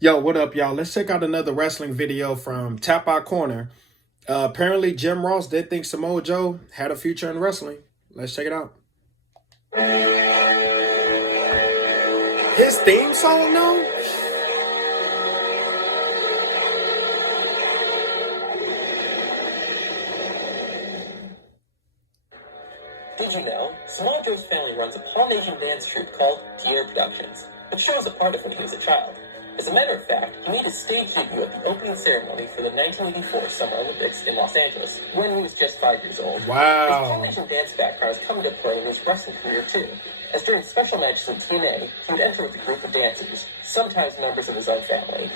Yo, what up, y'all? Let's check out another wrestling video from Tap Out Corner. Apparently, Jim Ross did think Samoa Joe had a future in wrestling. Let's check it out. His theme song, though? Did you know, Samoa Joe's family runs a Polynesian dance troupe called Tier Productions, which Joe was a part of when he was a child. As a matter of fact, he made his stage debut at the opening ceremony for the 1984 Summer Olympics in Los Angeles, when he was just 5 years old. Wow. His Polynesian dance background has come into play in his wrestling career too, as during special matches in TNA, he would enter with a group of dancers, sometimes members of his own family.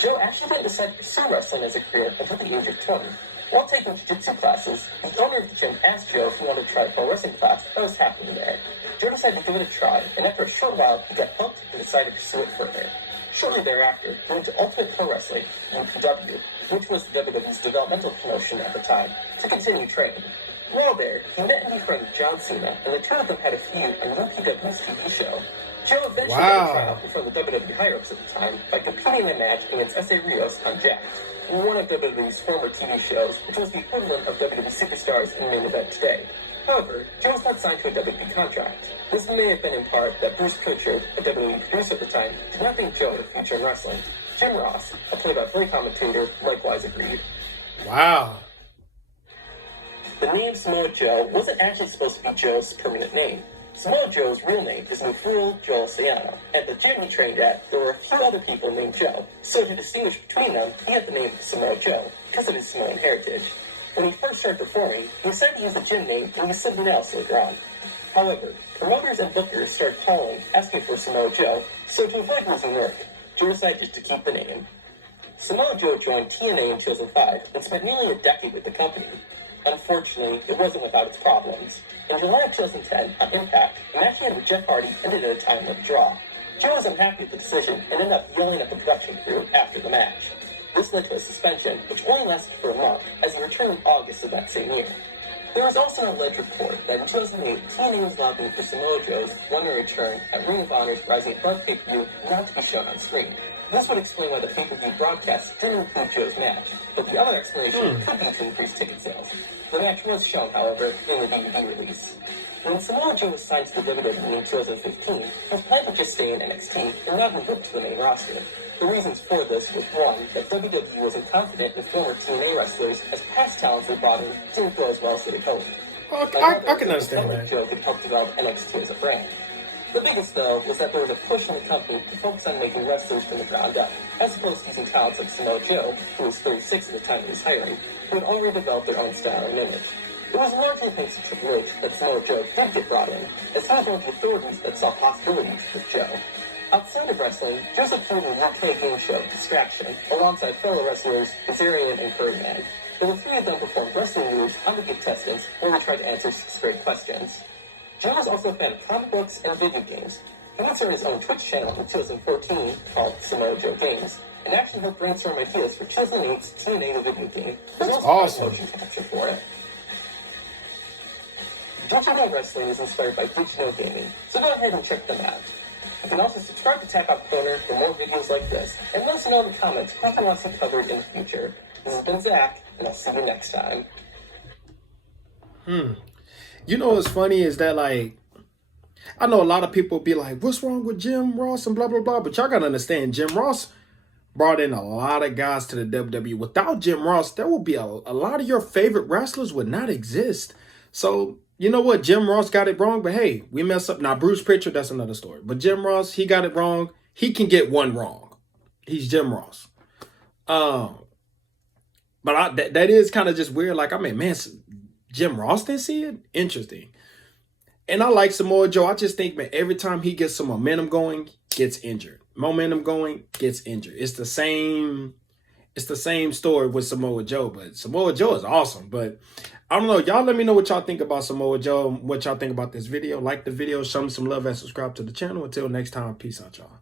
Joe actually didn't decide to pursue wrestling as a career until the age of 20. While taking jiu-jitsu classes, the owner of the gym asked Joe if he wanted to try a pro wrestling class that was happening there. Joe decided to give it a try, and after a short while, he got hooked and decided to pursue it further. Shortly thereafter, he went to Ultimate Pro Wrestling, UPW, which was WWE's developmental promotion at the time, to continue training. While there, he met and befriended John Cena, and the two of them had a feud on UPW's TV show. Joe eventually got a tryout before the WWE higher-ups at the time by competing in a match against S.A. Rios on Jacked, one of WWE's former TV shows, which was the equivalent of WWE Superstars in the main event today. However, Joe was not signed to a WWE contract. This may have been in part that Bruce Prichard, a WWE producer at the time, did not think Joe had a future in wrestling. Jim Ross, a play-by-play commentator, likewise agreed. Wow. The name Samoa Joe wasn't actually supposed to be Joe's permanent name. Samoa Joe's real name is Mufuro Joe Sayano. At the gym he trained at, there were a few other people named Joe, so to distinguish between them, he had the name Samoa Joe, because of his Samoan heritage. When he first started performing, he decided to use the gym name and use something else later on. However, promoters and bookers started calling, asking for Samoa Joe, so to avoid losing work, Joe decided just to keep the name. Samoa Joe joined TNA in 2005 and spent nearly a decade with the company. Unfortunately, it wasn't without its problems. In July of 2010, on Impact, a match he had with Jeff Hardy ended at a time-limit draw. Joe was unhappy with the decision and ended up yelling at the production crew after the match. This led to a suspension, which only lasted for a month, as he returned in August of that same year. There was also an alleged report that in 2008, TNA was lobbying for Samoa Joe's one-year return at Ring of Honor's Rising Above pay-per-view not to be shown on screen. This would explain why the pay-per-view broadcast didn't include Joe's match, but the other explanation could be to increase ticket sales. The match was shown, however, in the DVD release. When Samoa Joe was signed to the WWE in 2015, his plan was just stay in NXT and not move up to the main roster. The reasons for this was one, that WWE wasn't confident in former TNA wrestlers as past talents they brought in didn't go as well as they had hoped. I can understand that. Joe could help develop NXT as a brand. The biggest, though, was that there was a push in the company to focus on making wrestlers from the ground up, as opposed to using talents like Samoa Joe, who was 36 at the time he was hiring, who had already developed their own style and image. It was largely thanks to Triple H that Samoa Joe did get brought in, as he was one of the authorities that saw possibilities with Joe. Outside of wrestling, Joseph played in the UK game show Distraction, alongside fellow wrestlers Kazarian and Birdman. The three of them performed wrestling moves on the contestants, where they tried to answer 6 great questions. Joe was also a fan of comic books and video games. He once started his own Twitch channel in 2014 called Samoa Joe Games, and actually helped brainstorm ideas for 2008's TNA the video game. That's awesome. Motion capture for it. Digital wrestling is inspired by digital gaming, so go ahead and check them out. You can also subscribe to Tap Out Corner for more videos like this, and let us know in the comments who you want to see covered in the future. This has been Zach, and I'll see you next time. You know what's funny is that, like, I know a lot of people be like, what's wrong with Jim Ross and blah, blah, blah. But y'all got to understand, Jim Ross brought in a lot of guys to the WWE. Without Jim Ross, there will be a lot of your favorite wrestlers would not exist. So, you know what? Jim Ross got it wrong, but hey, we mess up. Now, Bruce Prichard, that's another story. But Jim Ross, he got it wrong. He can get one wrong. He's Jim Ross. But that is kind of just weird. Like, I mean, man, Jim Ross didn't see it? Interesting. And I like Samoa Joe. I just think, man, every time he gets some momentum going, gets injured. Momentum going, gets injured. It's the same story with Samoa Joe, but Samoa Joe is awesome. But I don't know. Y'all let me know what y'all think about Samoa Joe, what y'all think about this video. Like the video, show me some love, and subscribe to the channel. Until next time, peace out, y'all.